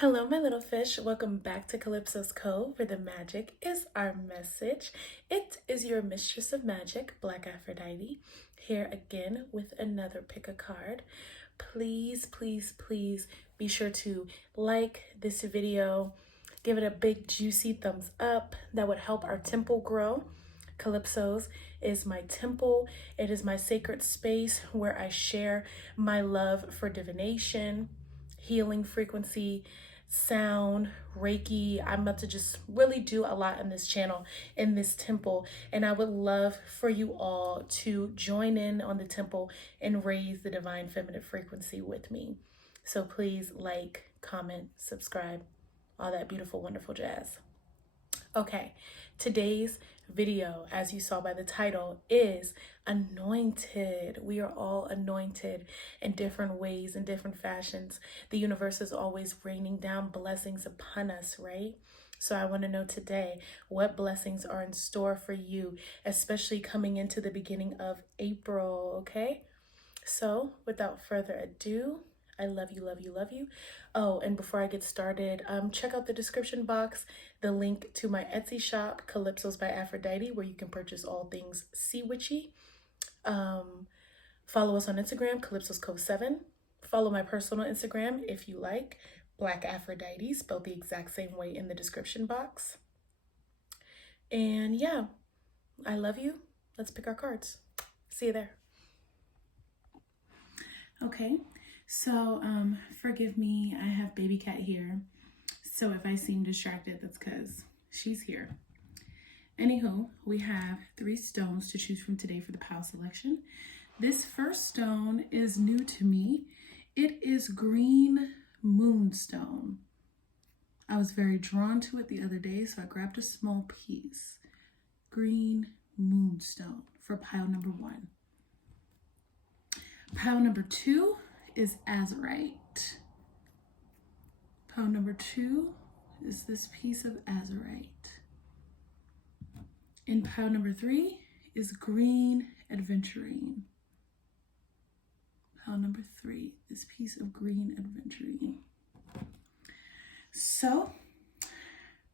Hello, my little fish. Welcome back to Calypso's Cove, where the magic is our message. It is your mistress of magic, BlkAfroditee, here again with another pick a card. Please, please, please be sure to like this video, give it a big juicy thumbs up. That would help our temple grow. Calypso's is my temple. It is my sacred space where I share my love for divination, healing frequency, sound, Reiki. I'm about to just really do a lot in this channel, in this temple, and I would love for you all to join in on the temple and raise the divine feminine frequency with me. So please like, comment, subscribe, all that beautiful, wonderful jazz. Okay, today's video, as you saw by the title, is anointed. We are all anointed in different ways, in different fashions. The universe is always raining down blessings upon us, right? So I want to know today what blessings are in store for you, especially coming into the beginning of April, okay? So without further ado, I love you, love you, love you. Oh, and before I get started, check out the description box, the link to my Etsy shop, Calypso's by Aphrodite, where you can purchase all things sea witchy. Follow us on Instagram, Calypso's Cove 7. Follow my personal Instagram if you like, BlkAfroditee, spelled the exact same way in the description box. And yeah, I love you. Let's pick our cards. See you there. Okay. So, forgive me, I have baby cat here. So if I seem distracted, that's because she's here. Anywho, we have 3 stones to choose from today for the pile selection. This first stone is new to me. It is green moonstone. I was very drawn to it the other day, so I grabbed a small piece. Green moonstone for pile number 1. Pile number 2 is azurite. Pile number 2 is this piece of azurite. And pile number 3 is green adventurine. Pile number 3, this piece of green adventurine. So,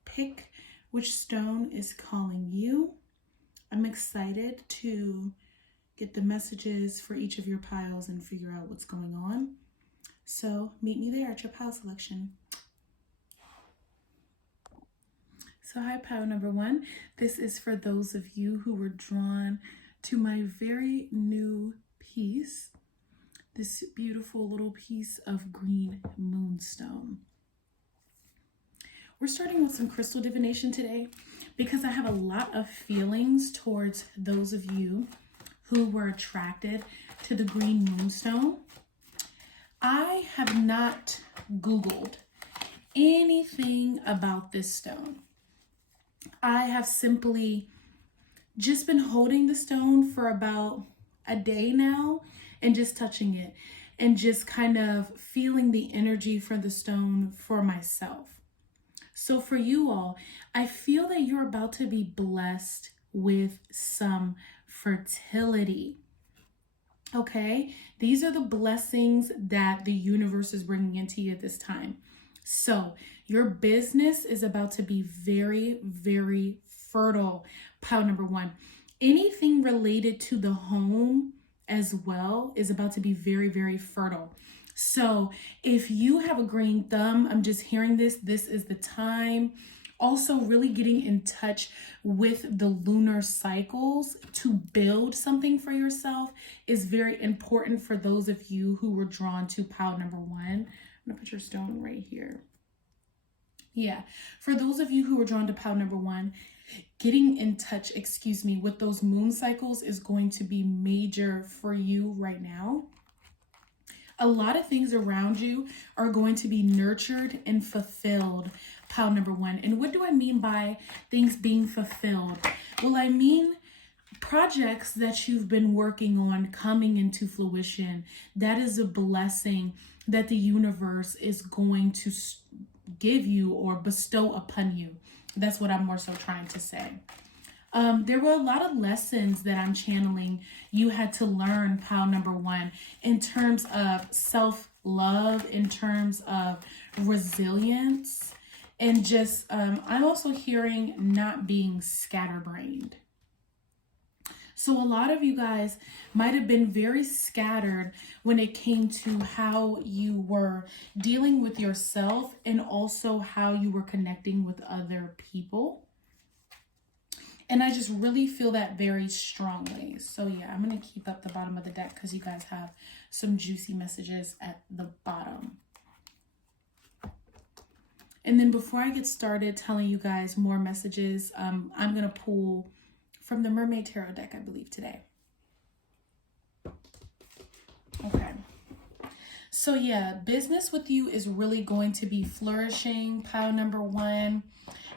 pick which stone is calling you. I'm excited to get the messages for each of your piles and figure out what's going on. So meet me there at your pile selection. So hi, pile number 1. This is for those of you who were drawn to my very new piece, this beautiful little piece of green moonstone. We're starting with some crystal divination today because I have a lot of feelings towards those of you who were attracted to the green moonstone. I have not Googled anything about this stone. I have simply just been holding the stone for about a day now and just touching it and just kind of feeling the energy for the stone for myself. So for you all, I feel that you're about to be blessed with some fertility. Okay, these are the blessings that the universe is bringing into you at this time. So your business is about to be very, very fertile. Pile number 1. Anything related to the home as well is about to be very, very fertile. So if you have a green thumb, I'm just hearing this is the time. Also really getting in touch with the lunar cycles to build something for yourself is very important for those of you who were drawn to pile number 1. I'm gonna put your stone right here. Yeah, for those of you who were drawn to pile number 1, getting in touch, with those moon cycles is going to be major for you right now. A lot of things around you are going to be nurtured and fulfilled. Pile number 1. And what do I mean by things being fulfilled? Well, I mean projects that you've been working on coming into fruition. That is a blessing that the universe is going to give you or bestow upon you. That's what I'm more so trying to say. There were a lot of lessons that I'm channeling you had to learn, pile number 1, in terms of self love, in terms of resilience, and just, I'm also hearing not being scatterbrained. So a lot of you guys might have been very scattered when it came to how you were dealing with yourself and also how you were connecting with other people. And I just really feel that very strongly. So yeah, I'm going to keep up the bottom of the deck because you guys have some juicy messages at the bottom. And then before I get started telling you guys more messages, I'm going to pull from the Mermaid Tarot deck, I believe, today. Okay. So yeah, business with you is really going to be flourishing. Pile number one.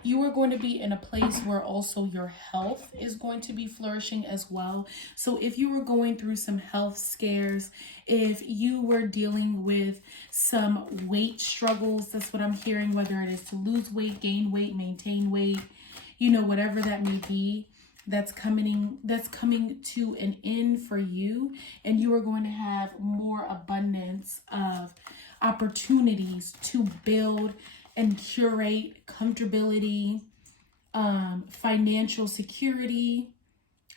You are going to be in a place where also your health is going to be flourishing as well. So if you were going through some health scares, if you were dealing with some weight struggles, that's what I'm hearing, whether it is to lose weight, gain weight, maintain weight, you know, whatever that may be, that's coming to an end for you, and you are going to have more abundance of opportunities to build and curate comfortability, financial security.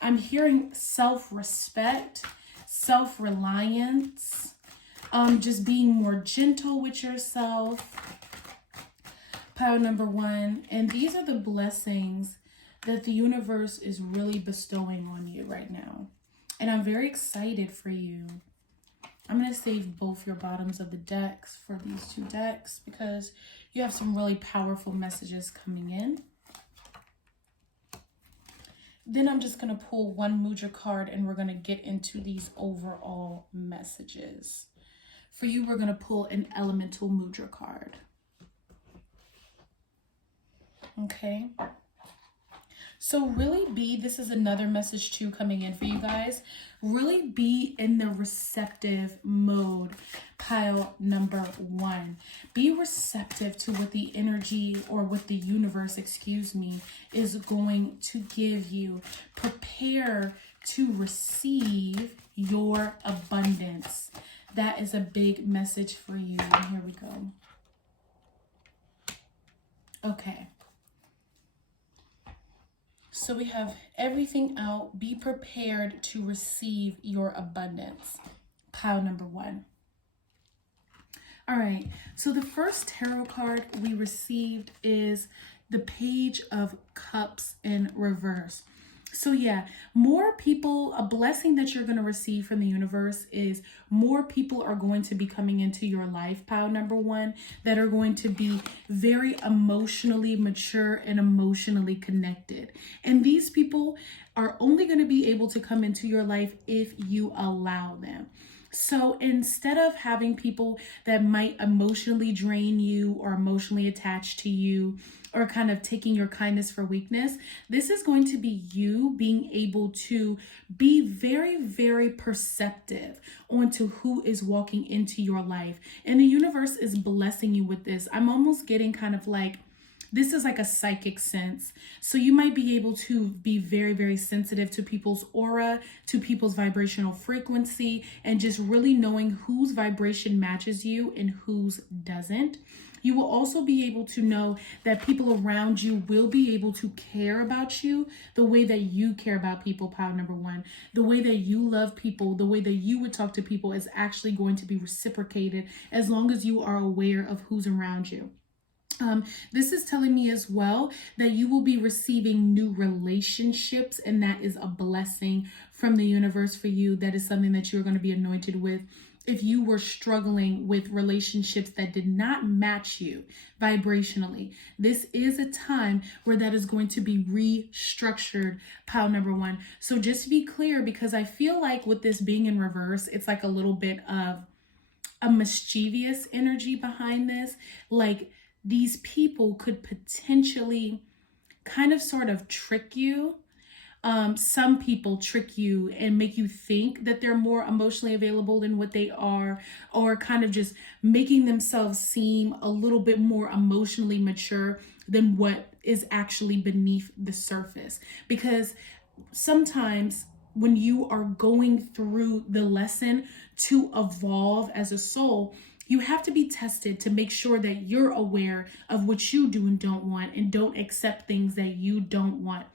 I'm hearing self-respect, self-reliance, just being more gentle with yourself. Pile number one. And these are the blessings that the universe is really bestowing on you right now. And I'm very excited for you. I'm going to save both your bottoms of the decks for these two decks because you have some really powerful messages coming in. Then I'm just going to pull one Mudra card and we're going to get into these overall messages. For you, we're going to pull an Elemental Mudra card. Okay. So really this is another message too coming in for you guys. Really be in the receptive mode, pile number one. Be receptive to what the energy, or what the universe, excuse me, is going to give you. Prepare to receive your abundance. That is a big message for you. And here we go. Okay. So we have everything out. Be prepared to receive your abundance. Pile number one. All right. So the first tarot card we received is the Page of Cups in reverse. So yeah, more people, a blessing that you're going to receive from the universe is more people are going to be coming into your life, pile number one, that are going to be very emotionally mature and emotionally connected. And these people are only going to be able to come into your life if you allow them. So instead of having people that might emotionally drain you or emotionally attach to you or kind of taking your kindness for weakness, this is going to be you being able to be very, very perceptive onto who is walking into your life. And the universe is blessing you with this. I'm almost getting kind of like, this is like a psychic sense. So you might be able to be very, very sensitive to people's aura, to people's vibrational frequency, and just really knowing whose vibration matches you and whose doesn't. You will also be able to know that people around you will be able to care about you the way that you care about people, pile number one. The way that you love people, the way that you would talk to people is actually going to be reciprocated as long as you are aware of who's around you. This is telling me as well that you will be receiving new relationships, and that is a blessing from the universe for you. That is something that you're going to be anointed with. If you were struggling with relationships that did not match you vibrationally, this is a time where that is going to be restructured, pile number one. So just to be clear, because I feel like with this being in reverse, it's like a little bit of a mischievous energy behind this. Like, these people could potentially kind of sort of trick you. Some people trick you and make you think that they're more emotionally available than what they are, or kind of just making themselves seem a little bit more emotionally mature than what is actually beneath the surface. Because sometimes when you are going through the lesson to evolve as a soul, You have to be tested to make sure that you're aware of what you do and don't want, and don't accept things that you don't want.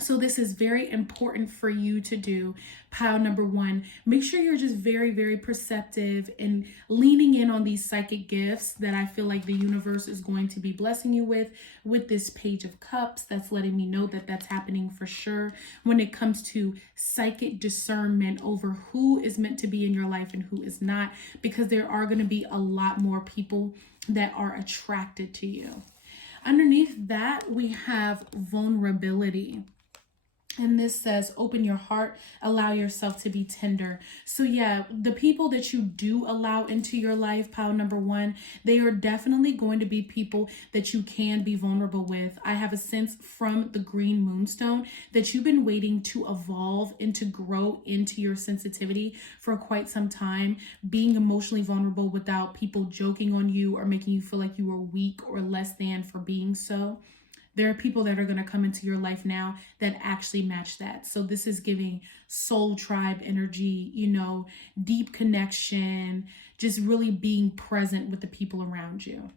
So this is very important for you to do. Pile number one, make sure you're just very, very perceptive and leaning in on these psychic gifts that I feel like the universe is going to be blessing you with this Page of Cups. That's letting me know that that's happening for sure when it comes to psychic discernment over who is meant to be in your life and who is not, because there are going to be a lot more people that are attracted to you. Underneath that, we have vulnerability. And this says, open your heart, allow yourself to be tender. So yeah, the people that you do allow into your life, pile number one, they are definitely going to be people that you can be vulnerable with. I have a sense from the green moonstone that you've been waiting to evolve and to grow into your sensitivity for quite some time, being emotionally vulnerable without people joking on you or making you feel like you are weak or less than for being so. There are people that are going to come into your life now that actually match that. So this is giving soul tribe energy, you know, deep connection, just really being present with the people around you.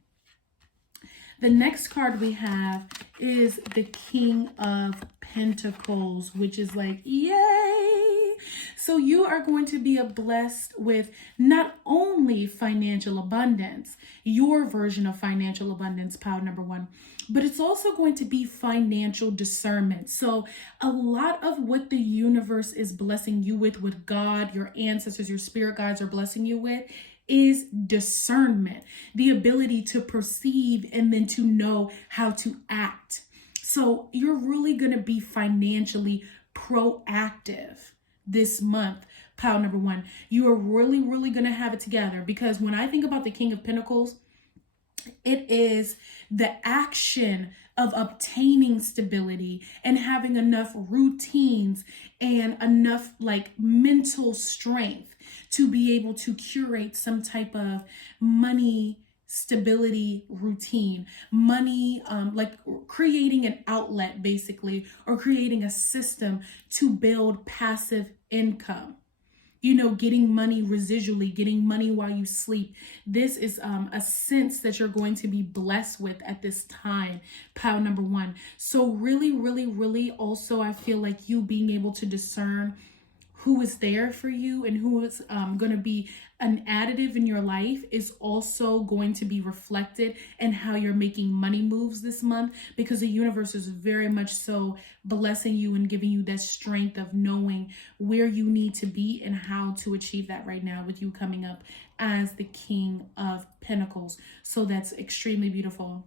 The next card we have is the King of Pentacles, which is like, yay! So you are going to be blessed with not only financial abundance, your version of financial abundance, pile number one, but it's also going to be financial discernment. So a lot of what the universe is blessing you with God, your ancestors, your spirit guides are blessing you with, is discernment, the ability to perceive and then to know how to act. So you're really going to be financially proactive this month, pile number one. You are really, really going to have it together, because when I think about the King of Pentacles, it is the action of obtaining stability and having enough routines and enough like mental strength to be able to curate some type of money stability routine, money, like creating an outlet basically, or creating a system to build passive income. You know, getting money residually, getting money while you sleep. This is a sense that you're going to be blessed with at this time, pile number one. So really, really, really also, I feel like you being able to discern who is there for you and who is going to be an additive in your life is also going to be reflected in how you're making money moves this month, because the universe is very much so blessing you and giving you that strength of knowing where you need to be and how to achieve that right now, with you coming up as the King of Pentacles. So that's extremely beautiful.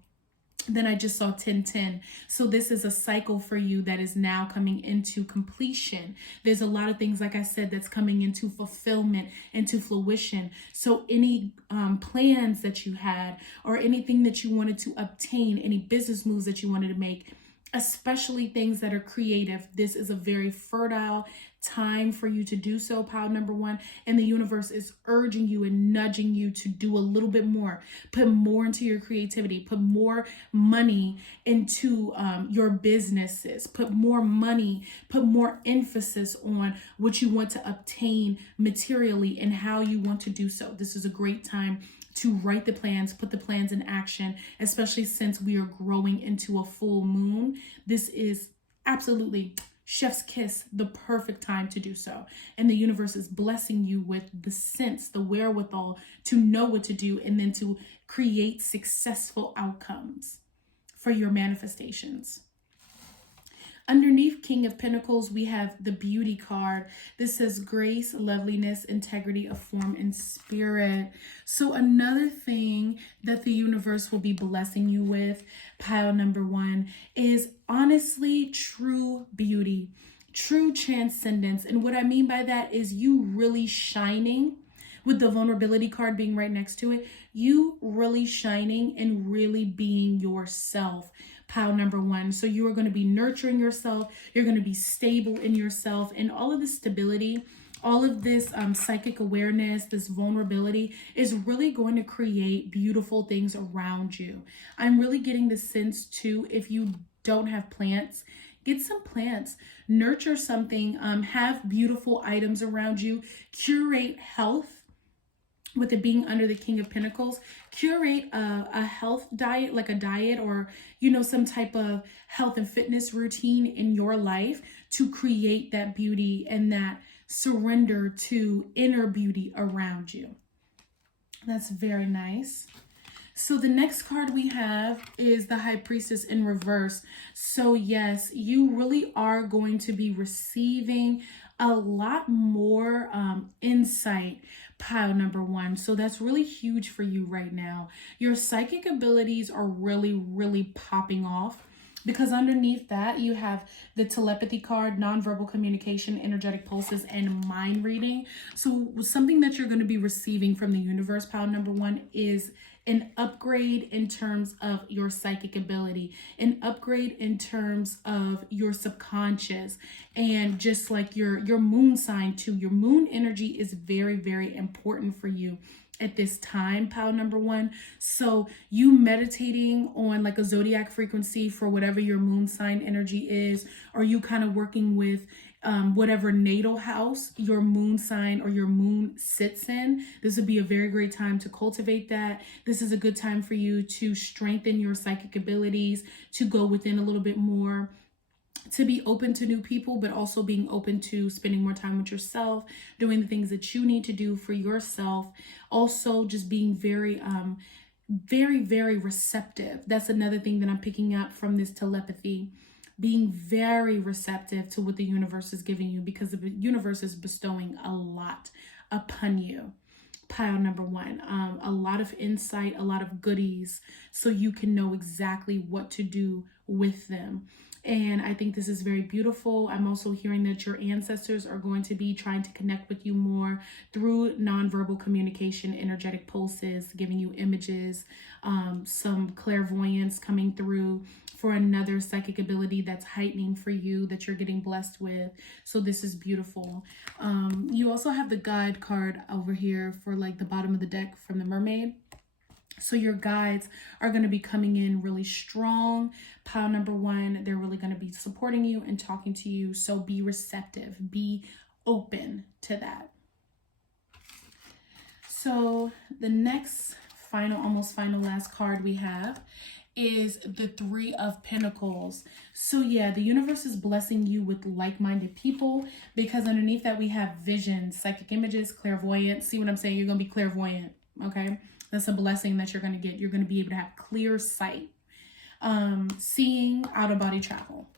Then I just saw 1010. So this is a cycle for you that is now coming into completion. There's a lot of things, like I said, that's coming into fulfillment, into fruition. So any plans that you had, or anything that you wanted to obtain, any business moves that you wanted to make, especially things that are creative, this is a very fertile time for you to do so, pile number one. And the universe is urging you and nudging you to do a little bit more, put more into your creativity, put more money into your businesses, put more money, put more emphasis on what you want to obtain materially and how you want to do so. This is a great time to write the plans, put the plans in action, especially since we are growing into a full moon. This is absolutely chef's kiss, the perfect time to do so. And the universe is blessing you with the sense, the wherewithal to know what to do, and then to create successful outcomes for your manifestations. Underneath King of Pentacles, we have the Beauty card. This says grace, loveliness, integrity of form and spirit. So another thing that the universe will be blessing you with, pile number one, is honestly true beauty, true transcendence. And what I mean by that is you really shining, with the vulnerability card being right next to it, you really shining and really being yourself, pile number one. So you are going to be nurturing yourself. You're going to be stable in yourself, and all of this stability, all of this psychic awareness, this vulnerability is really going to create beautiful things around you. I'm really getting the sense too, if you don't have plants, get some plants, nurture something, have beautiful items around you, curate health with it being under the King of Pentacles, curate a health diet, like a diet or, you know, some type of health and fitness routine in your life to create that beauty and that surrender to inner beauty around you. That's very nice. So the next card we have is the High Priestess in reverse. So yes, you really are going to be receiving a lot more insight, pile number one. So that's really huge for you right now. Your psychic abilities are really popping off, because underneath that you have the telepathy card, nonverbal communication, energetic pulses, and mind reading. So something that you're going to be receiving from the universe, pile number one, is an upgrade in terms of your psychic ability, an upgrade in terms of your subconscious, and just like your moon sign too. Your moon energy is very important for you at this time, pile number one. So you meditating on like a zodiac frequency for whatever your moon sign energy is, or you kind of working with whatever natal house your moon sign or your moon sits in, this would be a very great time to cultivate that. This is a good time for you to strengthen your psychic abilities, to go within a little bit more, to be open to new people, but also being open to spending more time with yourself, doing the things that you need to do for yourself. Also just being very receptive. That's another thing that I'm picking up from this telepathy. Being very receptive to what the universe is giving you, because the universe is bestowing a lot upon you. Pile number one, a lot of insight, a lot of goodies, so you can know exactly what to do with them. And I think this is very beautiful. I'm also hearing that your ancestors are going to be trying to connect with you more through nonverbal communication, energetic pulses, giving you images, some clairvoyance coming through for another psychic ability that's heightening for you, that you're getting blessed with. So this is beautiful. You also have the guide card over here for like the bottom of the deck from the Mermaid. So your guides are going to be coming in really strong. Pile number one, they're really going to be supporting you and talking to you. So be receptive, be open to that. So the next almost final last card we have is the Three of Pentacles. So yeah, the universe is blessing you with like-minded people, because underneath that we have vision, psychic images, clairvoyance. See what I'm saying? You're going to be clairvoyant, okay? That's a blessing that you're going to get. You're going to be able to have clear sight, seeing, out-of-body travel.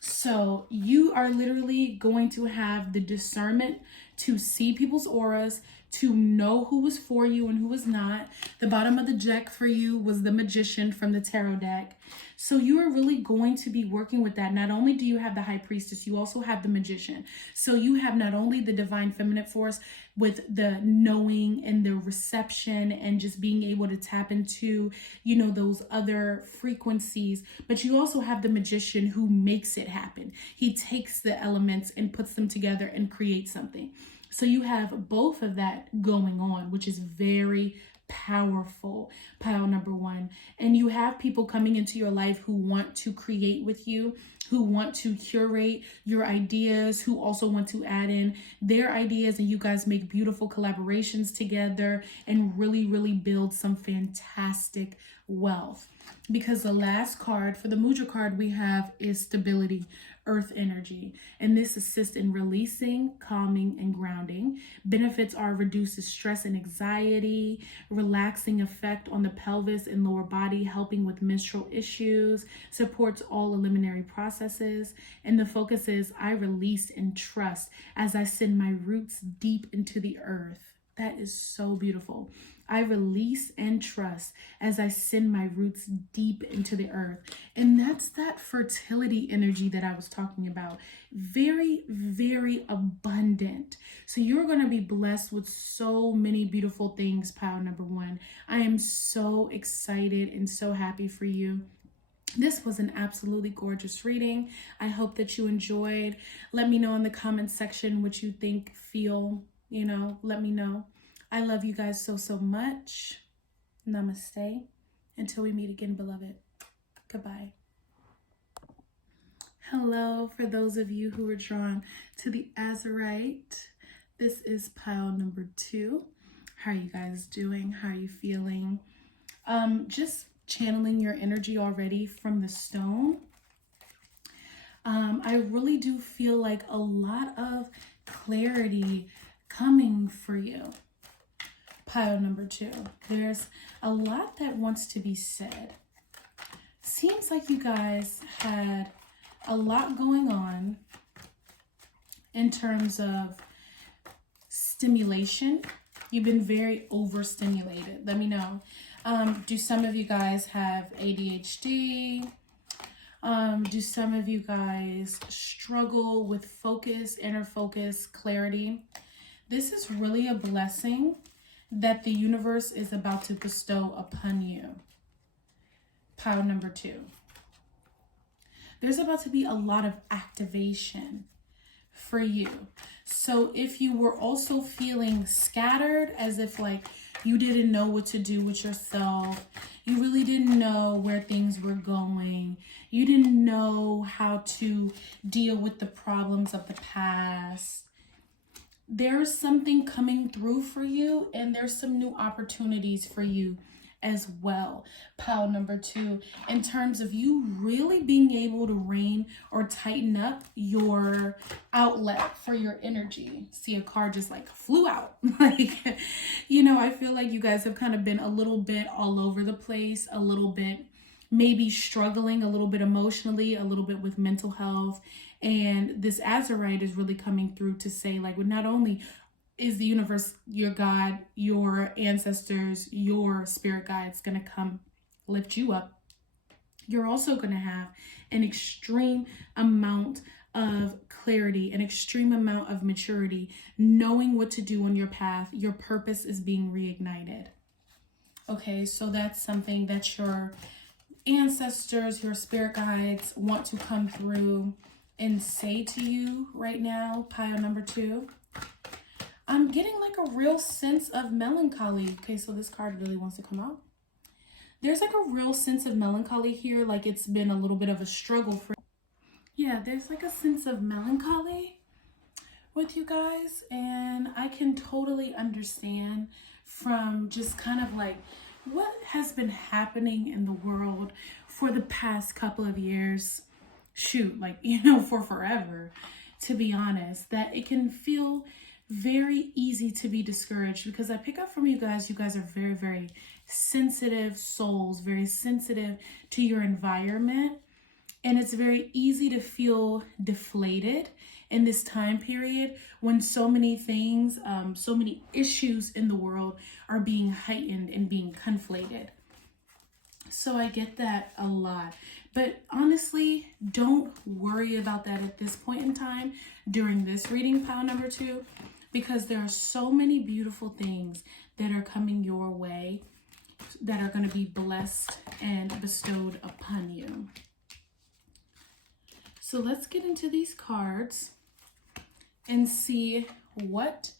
So you are literally going to have the discernment to see people's auras, to know who was for you and who was not. The bottom of the deck for you was the Magician from the tarot deck. So you are really going to be working with that. Not only do you have the High Priestess, you also have the Magician. So you have not only the divine feminine force with the knowing and the reception and just being able to tap into, you know, those other frequencies, but you also have the Magician who makes it happen. He takes the elements and puts them together and creates something. So you have both of that going on, which is very powerful, pile number one. And you have people coming into your life who want to create with you, who want to curate your ideas, who also want to add in their ideas, and you guys make beautiful collaborations together and really build some fantastic wealth. Because the last card for the Mudra card we have is stability, earth energy, and this assists in releasing, calming, and grounding. Benefits are reduces stress and anxiety, relaxing effect on the pelvis and lower body, helping with menstrual issues, supports all eliminatory processes, and the focus is I release and trust as I send my roots deep into the earth. That is so beautiful. I release and trust as I send my roots deep into the earth. And that's that fertility energy that I was talking about. Very abundant. So you're going to be blessed with so many beautiful things, pile number one. I am so excited and so happy for you. This was an absolutely gorgeous reading. I hope that you enjoyed. Let me know in the comments section what you think, feel, let me know. I love you guys so much. Namaste. Until we meet again, beloved. Goodbye. Hello, for those of you who were drawn to the Azurite. This is pile number 2. How are you guys doing? How are you feeling? Just channeling your energy already from the stone. I really do feel like a lot of clarity coming for you. Pile number 2. There's a lot that wants to be said. Seems like you guys had a lot going on in terms of stimulation. You've been very overstimulated. Let me know. Do some of you guys have ADHD? Do some of you guys struggle with focus, inner focus, clarity? This is really a blessing that the universe is about to bestow upon you. Pile number 2. There's about to be a lot of activation for you. So if you were also feeling scattered, as if like you didn't know what to do with yourself, you really didn't know where things were going, you didn't know how to deal with the problems of the past, there's something coming through for you, and there's some new opportunities for you as well. Pile number 2, in terms of you really being able to rein or tighten up your outlet for your energy. See, a card just like flew out. Like, you know, I feel like you guys have kind of been a little bit all over the place, a little bit maybe struggling a little bit emotionally, a little bit with mental health. And this Azurite is really coming through to say, like, well, not only is the universe, your God, your ancestors, your spirit guides going to come lift you up, you're also going to have an extreme amount of clarity, an extreme amount of maturity, knowing what to do on your path. Your purpose is being reignited. Okay, so that's something that your ancestors, your spirit guides want to come through and say to you right now. Pile number 2. I'm getting like a real sense of melancholy. Okay, so this card really wants to come out. There's like a real sense of melancholy here, like it's been a little bit of a struggle for you. Yeah, there's like a sense of melancholy with you guys, and I can totally understand from just kind of like what has been happening in the world for the past couple of years. Shoot, like, you know, for forever, to be honest, that it can feel very easy to be discouraged, because I pick up from you guys are very, very sensitive souls, very sensitive to your environment. And it's very easy to feel deflated in this time period when so many things, so many issues in the world are being heightened and being conflated. So I get that a lot. But honestly, don't worry about that at this point in time during this reading, pile number 2, because there are so many beautiful things that are coming your way that are going to be blessed and bestowed upon you. So let's get into these cards and see what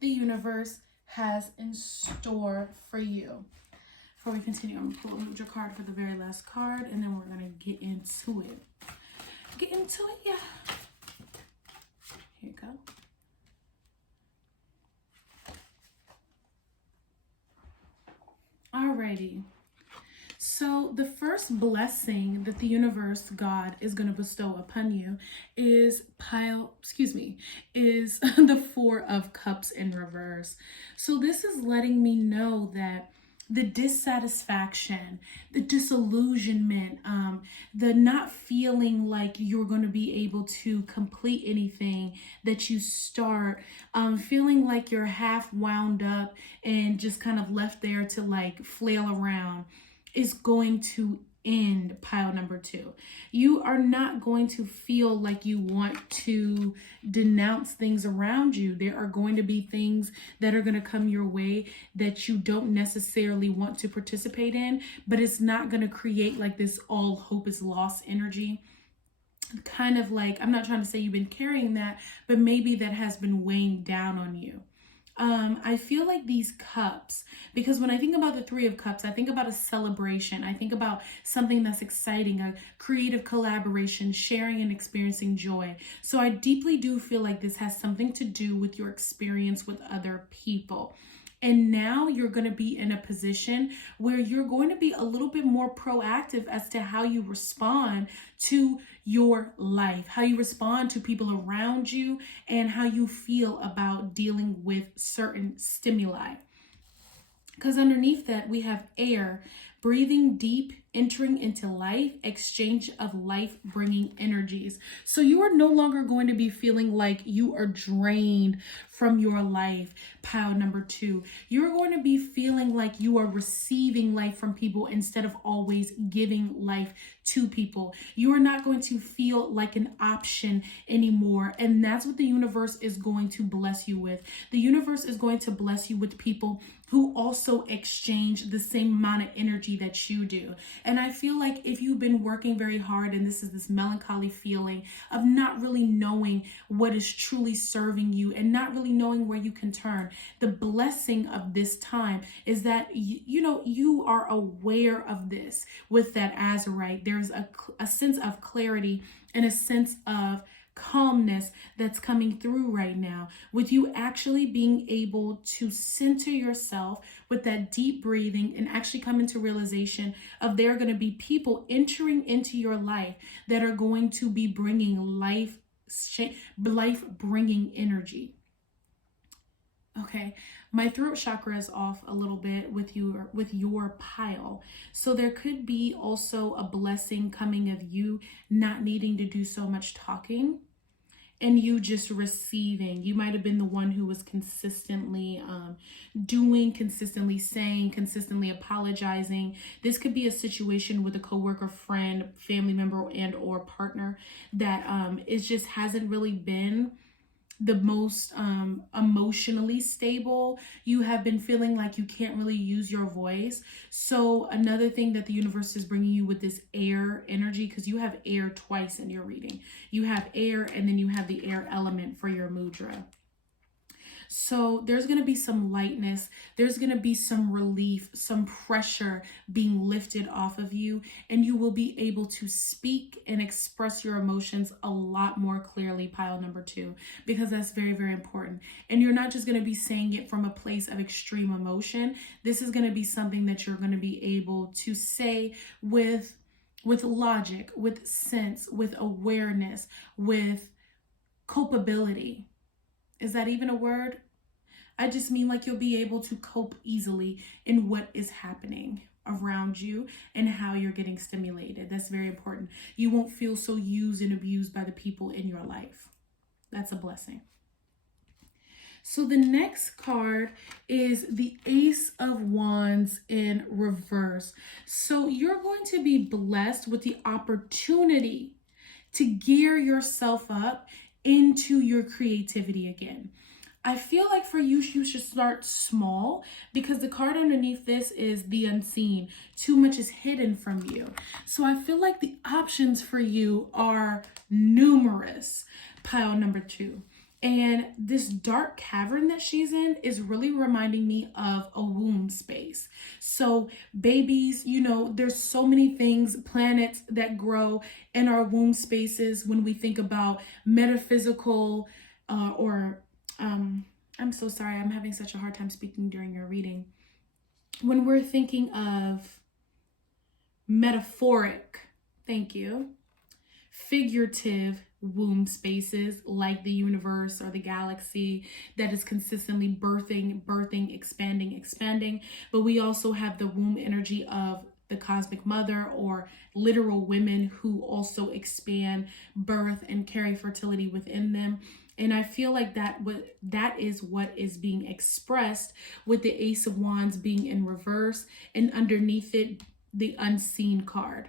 the universe has in store for you. Before we continue, I'm going to pull a your card for the very last card, and then we're going to get into it. Get into it, yeah. Here you go. Alrighty. So the first blessing that the universe, God, is going to bestow upon you is the 4 of Cups in reverse. So this is letting me know that the dissatisfaction, the disillusionment, the not feeling like you're going to be able to complete anything that you start, feeling like you're half wound up and just kind of left there to like flail around, is going to end, pile number 2. You are not going to feel like you want to denounce things around you. There are going to be things that are going to come your way that you don't necessarily want to participate in, but it's not going to create like this all hope is lost energy. Kind of like, I'm not trying to say you've been carrying that, but maybe that has been weighing down on you. I feel like these cups, because when I think about the Three of Cups, I think about a celebration. I think about something that's exciting, a creative collaboration, sharing and experiencing joy. So I deeply do feel like this has something to do with your experience with other people. And now you're going to be in a position where you're going to be a little bit more proactive as to how you respond to your life, how you respond to people around you, and how you feel about dealing with certain stimuli. Because underneath that, we have air, breathing deep, entering into life, exchange of life-bringing energies. So you are no longer going to be feeling like you are drained from your life, pile number 2. You're going to be feeling like you are receiving life from people instead of always giving life to people. You are not going to feel like an option anymore. And that's what the universe is going to bless you with. The universe is going to bless you with people who also exchange the same amount of energy that you do. And I feel like if you've been working very hard and this melancholy feeling of not really knowing what is truly serving you and not really knowing where you can turn, the blessing of this time is that, you are aware of this with that azurite. There's a sense of clarity and a sense of calmness that's coming through right now, with you actually being able to center yourself with that deep breathing and actually come into realization of there are going to be people entering into your life that are going to be bringing life-bringing energy. Okay, my throat chakra is off a little bit with your pile. So there could be also a blessing coming of you not needing to do so much talking and you just receiving. You might have been the one who was consistently doing, consistently saying, consistently apologizing. This could be a situation with a coworker, friend, family member, and or partner that it just hasn't really been the most emotionally stable. You have been feeling like you can't really use your voice. So another thing that the universe is bringing you with this air energy, because you have air twice in your reading. You have air and then you have the air element for your mudra. So there's going to be some lightness. There's going to be some relief, some pressure being lifted off of you, and you will be able to speak and express your emotions a lot more clearly, pile number 2, because that's very, very important. And you're not just going to be saying it from a place of extreme emotion. This is going to be something that you're going to be able to say with logic, with sense, with awareness, with culpability. Is that even a word? I just mean like you'll be able to cope easily in what is happening around you and how you're getting stimulated. That's very important. You won't feel so used and abused by the people in your life. That's a blessing. So the next card is the Ace of Wands in reverse. So you're going to be blessed with the opportunity to gear yourself up into your creativity again. I feel like for you should start small, because the card underneath this is the unseen. Too much is hidden from you. So I feel like the options for you are numerous, pile number 2. And this dark cavern that she's in is really reminding me of a womb space. So babies, there's so many things, planets that grow in our womb spaces when we think about metaphysical I'm so sorry, I'm having such a hard time speaking during your reading. When we're thinking of metaphoric, thank you, figurative womb spaces like the universe or the galaxy that is consistently birthing, expanding. But we also have the womb energy of the cosmic mother, or literal women who also expand, birth, and carry fertility within them. And I feel like that is what is being expressed with the Ace of Wands being in reverse, and underneath it, the unseen card.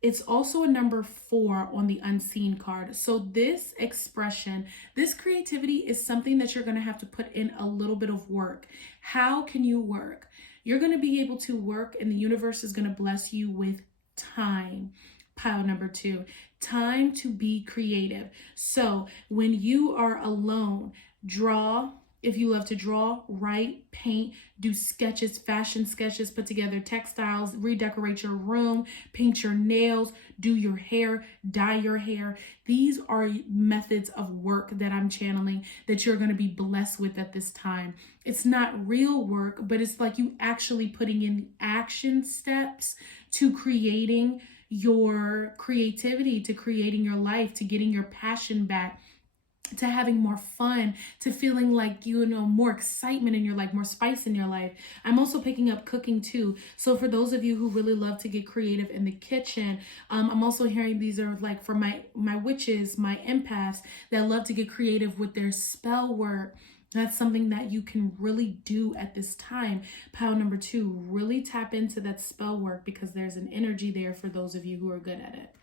It's also a number 4 on the unseen card. So this expression, this creativity is something that you're going to have to put in a little bit of work. How can you work? You're going to be able to work, and the universe is going to bless you with time. Pile number 2, time to be creative. So when you are alone, draw, If you love to draw, write, paint, do sketches, fashion sketches, put together textiles, redecorate your room, paint your nails, do your hair, dye your hair. These are methods of work that I'm channeling that you're going to be blessed with at this time. It's not real work, but it's like you actually putting in action steps to creating your creativity, to creating your life, to getting your passion back, to having more fun, to feeling like, more excitement in your life, more spice in your life. I'm also picking up cooking too. So for those of you who really love to get creative in the kitchen, I'm also hearing these are like for my witches, my empaths that love to get creative with their spell work. That's something that you can really do at this time. Pile number 2, really tap into that spell work because there's an energy there for those of you who are good at it.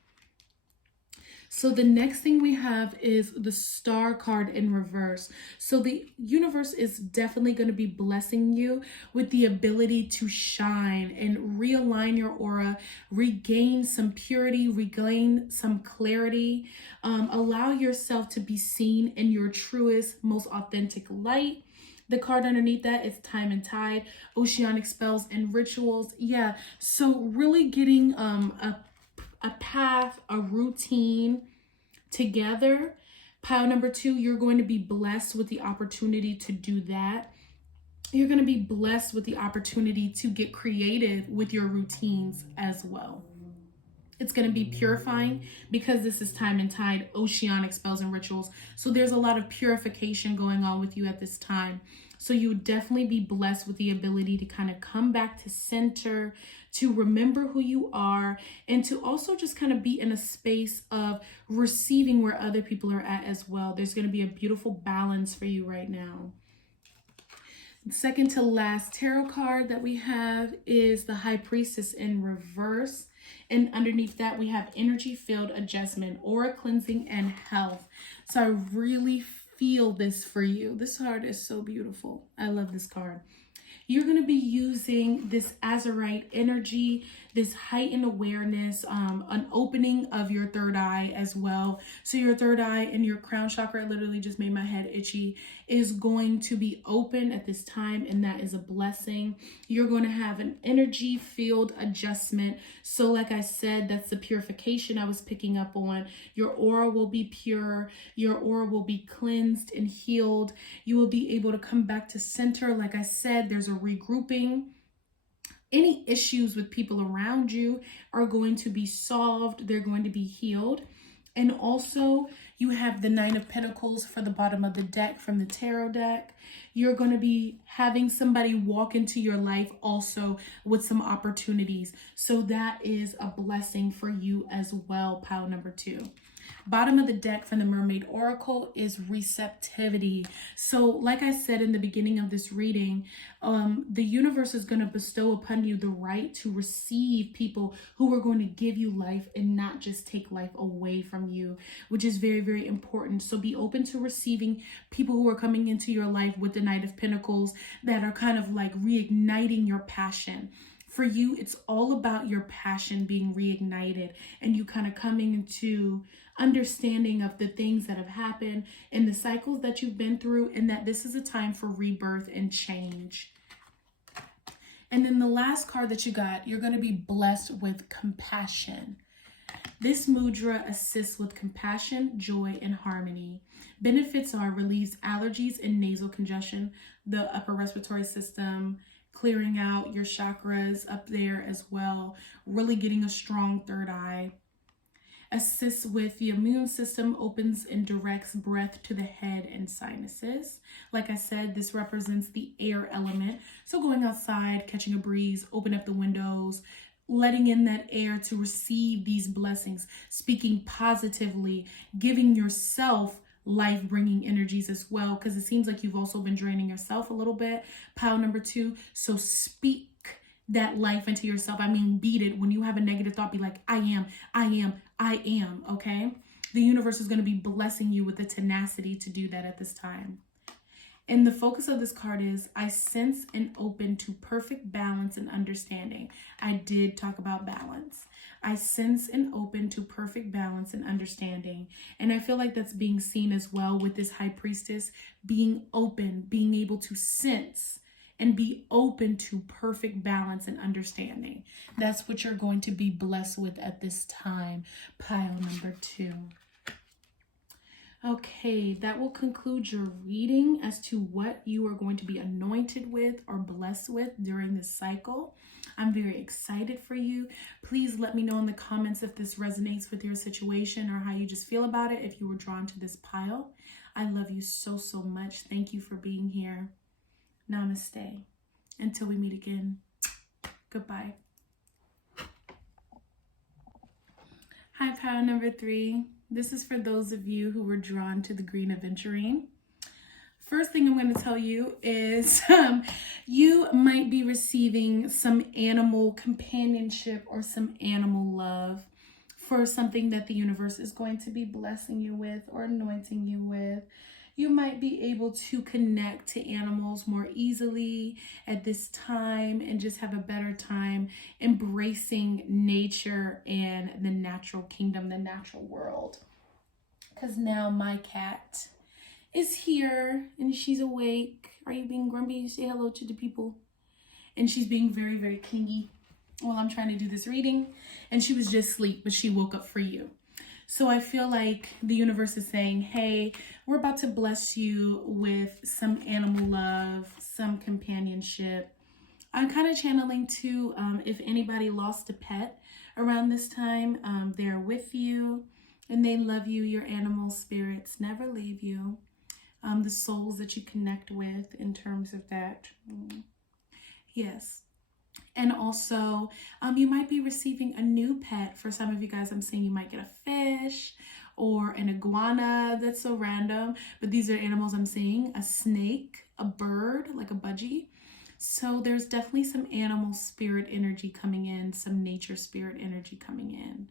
So the next thing we have is the Star card in reverse. So the universe is definitely going to be blessing you with the ability to shine and realign your aura, regain some purity, regain some clarity, allow yourself to be seen in your truest, most authentic light. The card underneath that is Time and Tide, Oceanic Spells and Rituals. Yeah, so really getting a path, a routine together. Pile number 2, you're going to be blessed with the opportunity to do that. You're going to be blessed with the opportunity to get creative with your routines as well. It's going to be purifying because this is Time and Tide, Oceanic Spells and Rituals. So there's a lot of purification going on with you at this time. So you would definitely be blessed with the ability to kind of come back to center, to remember who you are, and to also just kind of be in a space of receiving where other people are at as well. There's going to be a beautiful balance for you right now. Second to last tarot card that we have is the High Priestess in reverse. And underneath that, we have energy field adjustment, aura cleansing, and health. So I really feel this for you. This card is so beautiful. I love this card. You're going to be using this azurite energy, this heightened awareness, an opening of your third eye as well. So your third eye and your crown chakra, literally just made my head itchy, is going to be open at this time, and that is a blessing. You're going to have an energy field adjustment. So like I said, that's the purification I was picking up on. Your aura will be pure. Your aura will be cleansed and healed. You will be able to come back to center. Like I said, there's a regrouping. Any issues with people around you are going to be solved. They're going to be healed. And also you have the Nine of Pentacles for the bottom of the deck from the tarot deck. You're going to be having somebody walk into your life also with some opportunities. So that is a blessing for you as well, pile number 2. Bottom of the deck from the Mermaid Oracle is receptivity. So like I said in the beginning of this reading, the universe is going to bestow upon you the right to receive people who are going to give you life and not just take life away from you, which is very, very important. So be open to receiving people who are coming into your life with the Knight of Pentacles that are kind of like reigniting your passion. For you, it's all about your passion being reignited and you kind of coming into understanding of the things that have happened and the cycles that you've been through, and that this is a time for rebirth and change. And then the last card that you got, you're going to be blessed with compassion. This mudra assists with compassion, joy, and harmony. Benefits are relieves allergies and nasal congestion, the upper respiratory system, clearing out your chakras up there as well, really getting a strong third eye. Assists with the immune system, opens and directs breath to the head and sinuses. Like I said, this represents the air element. So going outside, catching a breeze, open up the windows, letting in that air to receive these blessings, speaking positively, giving yourself life-bringing energies as well, because it seems like you've also been draining yourself a little bit. Pile number 2, so speak that life into yourself. I mean, beat it. When you have a negative thought, be like, I am, okay? The universe is going to be blessing you with the tenacity to do that at this time. And the focus of this card is, I sense and open to perfect balance and understanding. I did talk about balance. I sense and open to perfect balance and understanding. And I feel like that's being seen as well with this High Priestess, being open, being able to sense and be open to perfect balance and understanding. That's what you're going to be blessed with at this time, pile number 2. Okay, that will conclude your reading as to what you are going to be anointed with or blessed with during this cycle. I'm very excited for you. Please let me know in the comments if this resonates with your situation or how you just feel about it, if you were drawn to this pile. I love you so, so much. Thank you for being here. Namaste. Until we meet again. Goodbye. Hi, pile number 3. This is for those of you who were drawn to the Green Aventurine. First thing I'm going to tell you is you might be receiving some animal companionship or some animal love for something that the universe is going to be blessing you with or anointing you with. You might be able to connect to animals more easily at this time and just have a better time embracing nature and the natural kingdom, the natural world. Because now my cat is here and she's awake. Are you being grumpy? Say hello to the people. And she's being very, very clingy while I'm trying to do this reading. And she was just asleep, but she woke up for you. So I feel like the universe is saying, hey, we're about to bless you with some animal love, some companionship. I'm kind of channeling too, if anybody lost a pet around this time, they're with you and they love you. Your animal spirits never leave you. The souls that you connect with in terms of that. Yes. And also, you might be receiving a new pet. For some of you guys, I'm saying you might get a fish or an iguana. That's so random. But these are animals I'm seeing. A snake, a bird, like a budgie. So there's definitely some animal spirit energy coming in, some nature spirit energy coming in.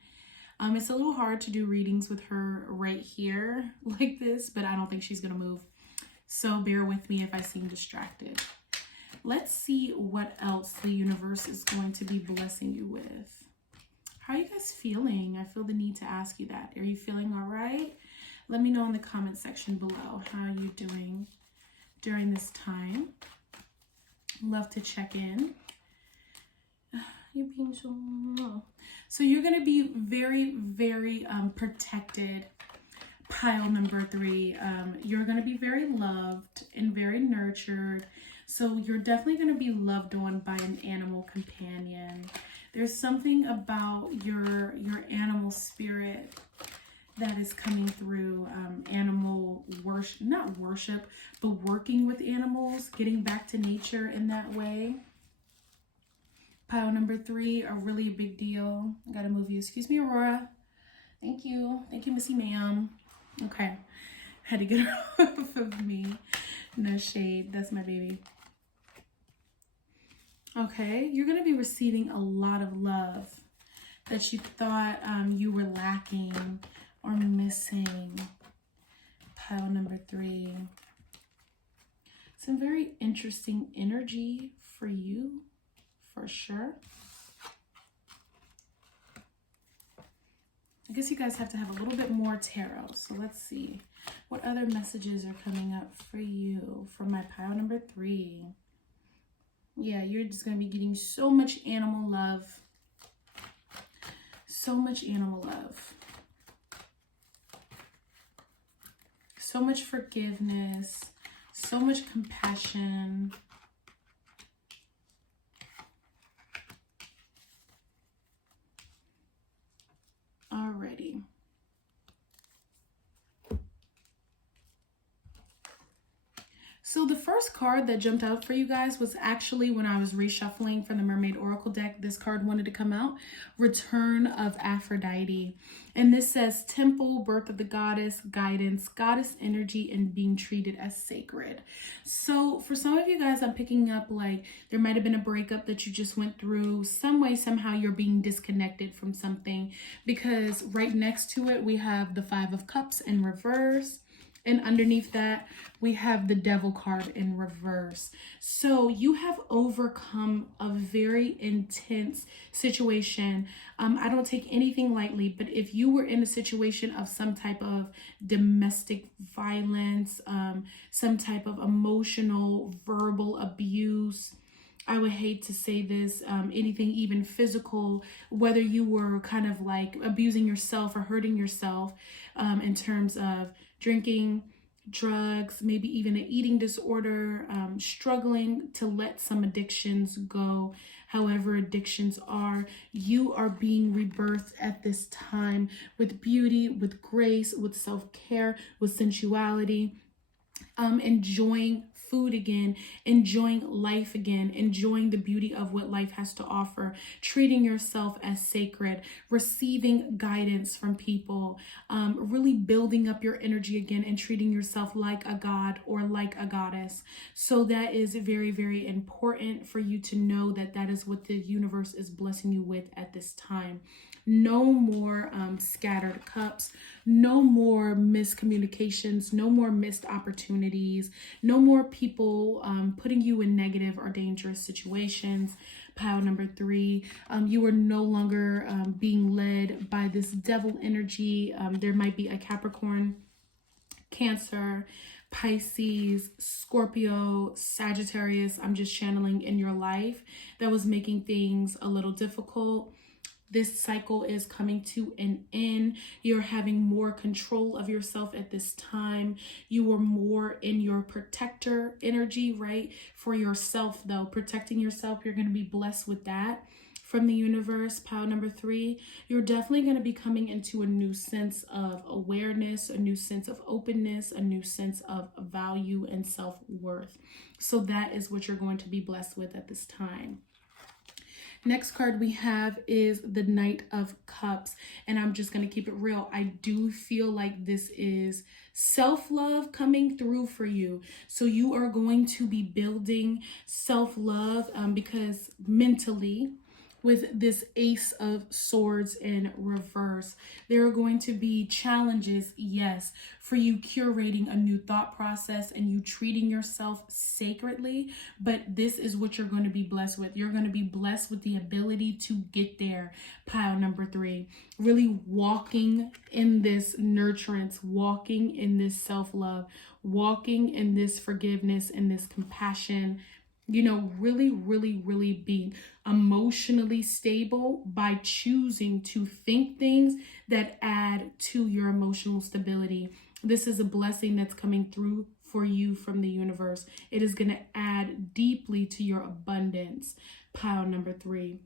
It's a little hard to do readings with her right here like this, but I don't think she's going to move. So bear with me if I seem distracted. Let's see what else the universe is going to be blessing you with. How are you guys feeling? I feel the need to ask you that. Are you feeling all right? Let me know in the comment section below. How are you doing during this time? Love to check in. You're being so you're going to be very, very protected. Pile number 3. You're going to be very loved and very nurtured. So you're definitely going to be loved on by an animal companion. There's something about your animal spirit that is coming through. Animal worship, not worship, but working with animals, getting back to nature in that way. Pile number 3, a really big deal. I got to move you. Excuse me, Aurora. Thank you. Thank you, Missy Ma'am. Okay. Had to get her off of me. No shade. That's my baby. Okay. You're going to be receiving a lot of love that you thought you were lacking or missing. Pile number 3. Some very interesting energy for you, for sure. I guess you guys have to have a little bit more tarot. So let's see what other messages are coming up for you for my pile number 3. Yeah, you're just going to be getting so much animal love. So much animal love. So much forgiveness. So much compassion. Alrighty. So the first card that jumped out for you guys was actually when I was reshuffling from the Mermaid Oracle deck, this card wanted to come out, Return of Aphrodite. And this says temple, birth of the goddess, guidance, goddess energy, and being treated as sacred. So for some of you guys, I'm picking up like there might have been a breakup that you just went through. Some way, somehow you're being disconnected from something, because right next to it, we have the 5 of Cups in reverse. And underneath that, we have the Devil card in reverse. So you have overcome a very intense situation. I don't take anything lightly, but if you were in a situation of some type of domestic violence, some type of emotional, verbal abuse, I would hate to say this, anything even physical, whether you were kind of like abusing yourself or hurting yourself in terms of drinking, drugs, maybe even an eating disorder, struggling to let some addictions go, however addictions are, you are being rebirthed at this time with beauty, with grace, with self-care, with sensuality, enjoying food again, enjoying life again, enjoying the beauty of what life has to offer, treating yourself as sacred, receiving guidance from people, really building up your energy again and treating yourself like a god or like a goddess. So that is very, very important for you to know that that is what the universe is blessing you with at this time. No more scattered cups, no more miscommunications, no more missed opportunities, no more people putting you in negative or dangerous situations. Pile number 3, you are no longer being led by this devil energy. There might be a Capricorn, Cancer, Pisces, Scorpio, Sagittarius, I'm just channeling in your life that was making things a little difficult. This cycle is coming to an end. You're having more control of yourself at this time. You are more in your protector energy, right? For yourself, though, protecting yourself, you're going to be blessed with that from the universe. Pile number 3, you're definitely going to be coming into a new sense of awareness, a new sense of openness, a new sense of value and self-worth. So that is what you're going to be blessed with at this time. Next card we have is the Knight of Cups, and I'm just going to keep it real. I do feel like this is self-love coming through for you. So you are going to be building self-love because mentally, with this Ace of Swords in reverse, there are going to be challenges, yes, for you curating a new thought process and you treating yourself sacredly, but this is what you're going to be blessed with. You're going to be blessed with the ability to get there. Pile number 3, really walking in this nurturance, walking in this self-love, walking in this forgiveness and this compassion. You know, really, really, really being emotionally stable by choosing to think things that add to your emotional stability. This is a blessing that's coming through for you from the universe. It is going to add deeply to your abundance. Pile number 3.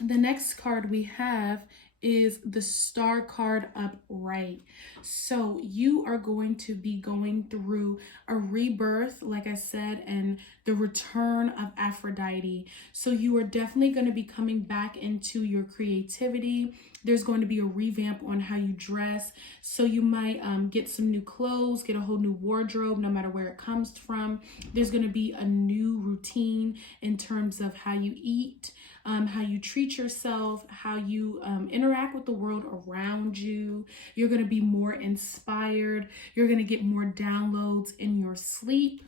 The next card we have is the Star card upright. So you are going to be going through a rebirth, like I said, and the return of Aphrodite. So you are definitely going to be coming back into your creativity. There's going to be a revamp on how you dress. So you might get some new clothes, get a whole new wardrobe, no matter where it comes from. There's going to be a new routine in terms of how you eat, how you treat yourself, how you interact with the world around you. You're going to be more inspired. You're going to get more downloads in your sleep.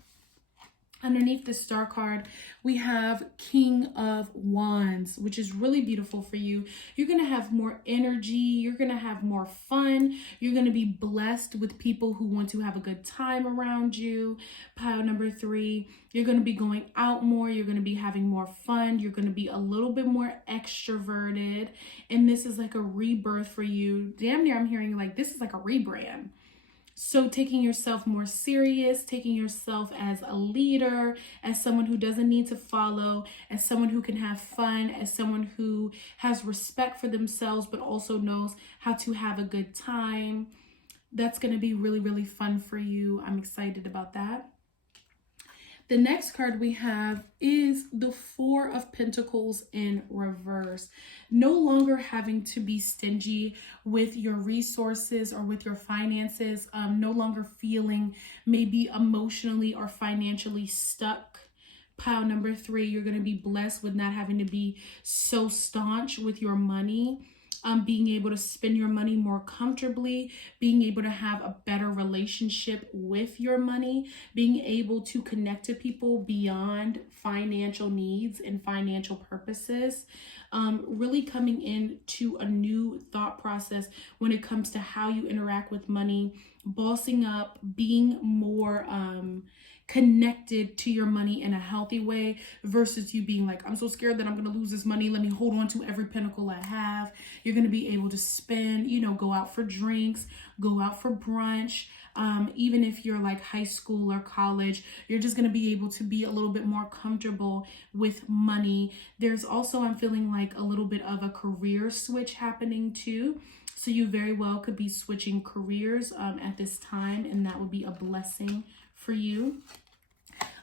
Underneath the Star card, we have King of Wands, which is really beautiful for you. You're going to have more energy. You're going to have more fun. You're going to be blessed with people who want to have a good time around you. Pile number 3, you're going to be going out more. You're going to be having more fun. You're going to be a little bit more extroverted. And this is like a rebirth for you. Damn near I'm hearing like this is like a rebrand. So taking yourself more serious, taking yourself as a leader, as someone who doesn't need to follow, as someone who can have fun, as someone who has respect for themselves, but also knows how to have a good time. That's going to be really, really fun for you. I'm excited about that. The next card we have is the Four of Pentacles in reverse. No longer having to be stingy with your resources or with your finances. No longer feeling maybe emotionally or financially stuck. Pile number 3, you're going to be blessed with not having to be so staunch with your money. being able to spend your money more comfortably, being able to have a better relationship with your money, being able to connect to people beyond financial needs and financial purposes. Really coming into a new thought process when it comes to how you interact with money, bossing up, being more connected to your money in a healthy way versus you being like, I'm so scared that I'm going to lose this money. Let me hold on to every pinnacle I have. You're going to be able to spend, go out for drinks, go out for brunch. Even if you're like high school or college, you're just going to be able to be a little bit more comfortable with money. There's also, I'm feeling like a little bit of a career switch happening too. So you very well could be switching careers at this time, and that would be a blessing for you.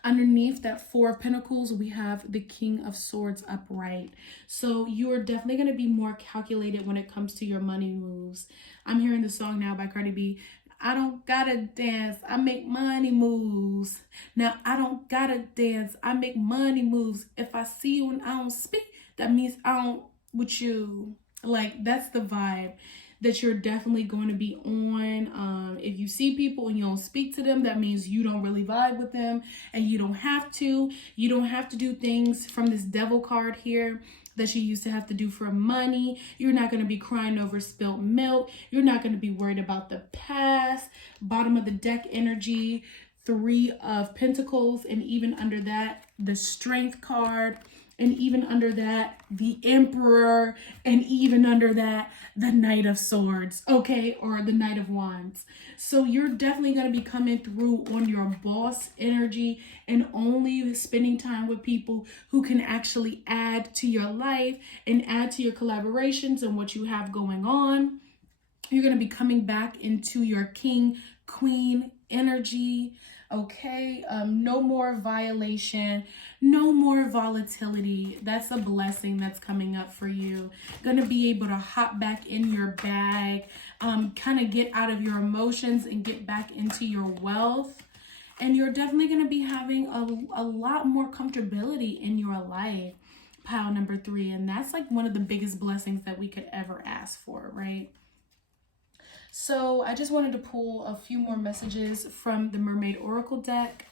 Underneath that Four of Pentacles, we have the King of Swords upright. So you're definitely going to be more calculated when it comes to your money moves. I'm hearing the song now by Cardi B. I don't gotta dance, I make money moves. Now I don't gotta dance, I make money moves. If I see you and I don't speak, that means I don't with you. Like, that's the vibe that you're definitely going to be on. If you see people and you don't speak to them, that means you don't really vibe with them, and you don't have to. You don't have to do things from this Devil card here that you used to have to do for money. You're not going to be crying over spilt milk. You're not going to be worried about the past. Bottom of the deck energy, Three of Pentacles, and even under that, the Strength card. And even under that, the Emperor, and even under that, the Knight of Swords, okay? Or the Knight of Wands. So you're definitely going to be coming through on your boss energy and only spending time with people who can actually add to your life and add to your collaborations and what you have going on. You're going to be coming back into your King, Queen energy. Okay, no more violation, no more volatility. That's a blessing that's coming up for you. Gonna be able to hop back in your bag, kind of get out of your emotions and get back into your wealth. And you're definitely gonna be having a lot more comfortability in your life, pile number 3. And that's like one of the biggest blessings that we could ever ask for, right? So I just wanted to pull a few more messages from the Mermaid Oracle deck.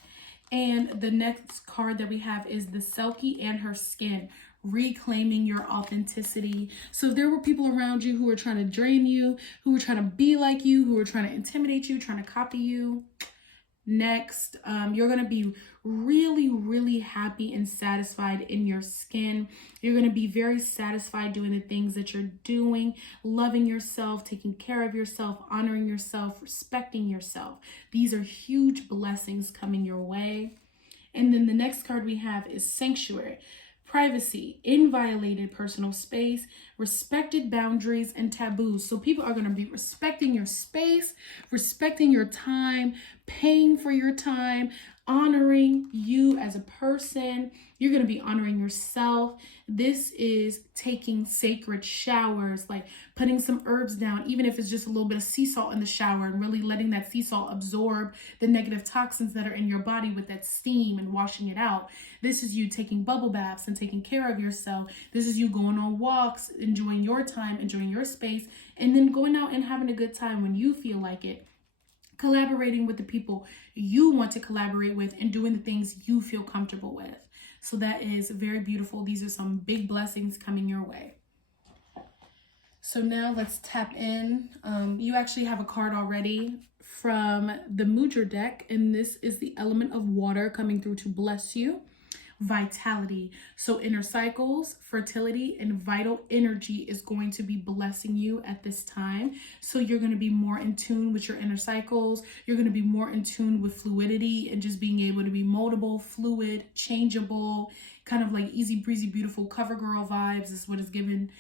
And the next card that we have is the Selkie and her skin, reclaiming your authenticity. So if there were people around you who were trying to drain you, who were trying to be like you, who were trying to intimidate you, trying to copy you, next, you're going to be really, really happy and satisfied in your skin. You're going to be very satisfied doing the things that you're doing, loving yourself, taking care of yourself, honoring yourself, respecting yourself. These are huge blessings coming your way. And then the next card we have is Sanctuary. Privacy, inviolated personal space, respected boundaries, and taboos. So people are going to be respecting your space, respecting your time, paying for your time, honoring you as a person. You're going to be honoring yourself. This is taking sacred showers, like putting some herbs down, even if it's just a little bit of sea salt in the shower, and really letting that sea salt absorb the negative toxins that are in your body with that steam and washing it out. This is you taking bubble baths and taking care of yourself. This is you going on walks, enjoying your time, enjoying your space, and then going out and having a good time when you feel like it. Collaborating with the people you want to collaborate with and doing the things you feel comfortable with. So that is very beautiful. These are some big blessings coming your way. So now let's tap in. You actually have a card already from the Mudra deck, and this is the element of water coming through to bless you. Vitality. So inner cycles, fertility, and vital energy is going to be blessing you at this time. So you're going to be more in tune with your inner cycles. You're going to be more in tune with fluidity and just being able to be moldable, fluid, changeable, kind of like easy breezy, beautiful cover girl vibes is what is given.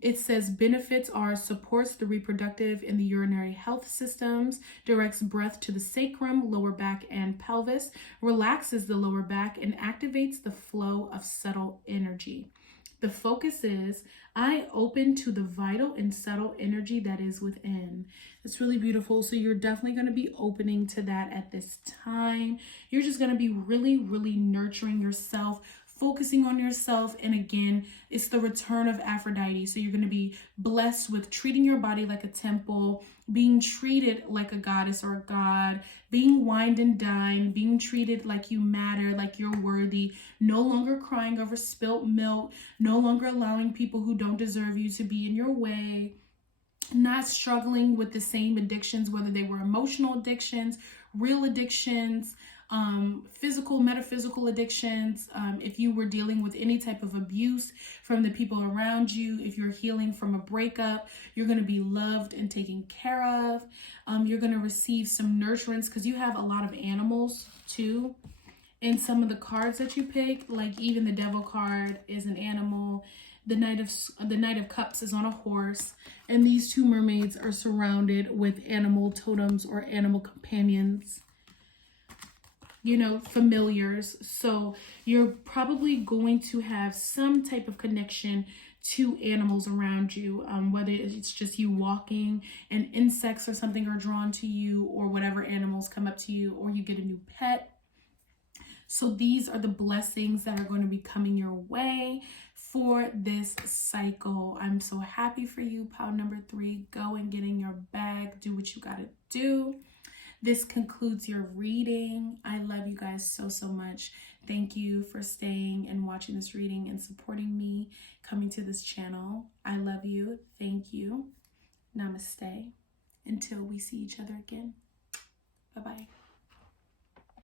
It says benefits are supports the reproductive and the urinary health systems, directs breath to the sacrum, lower back, and pelvis, relaxes the lower back, and activates the flow of subtle energy. The focus is, I open to the vital and subtle energy that is within. It's really beautiful. So you're definitely going to be opening to that at this time. You're just going to be really, really nurturing yourself, focusing on yourself. And again, it's the return of Aphrodite. So you're going to be blessed with treating your body like a temple, being treated like a goddess or a god, being wined and dined, being treated like you matter, like you're worthy, no longer crying over spilt milk, no longer allowing people who don't deserve you to be in your way, not struggling with the same addictions, whether they were emotional addictions, real addictions, physical, metaphysical addictions. If you were dealing with any type of abuse from the people around you, if you're healing from a breakup, you're going to be loved and taken care of. You're going to receive some nurturance because you have a lot of animals too. And some of the cards that you pick, like even the Devil card is an animal. The Knight of Cups is on a horse, and these two mermaids are surrounded with animal totems or animal companions, you know, familiars. So you're probably going to have some type of connection to animals around you, whether it's just you walking and insects or something are drawn to you, or whatever animals come up to you, or you get a new pet. So these are the blessings that are going to be coming your way for this cycle. I'm so happy for you, pile number 3. Go and get in your bag. Do what you got to do. This concludes your reading. I love you guys so, so much. Thank you for staying and watching this reading and supporting me coming to this channel. I love you. Thank you. Namaste. Until we see each other again. Bye-bye.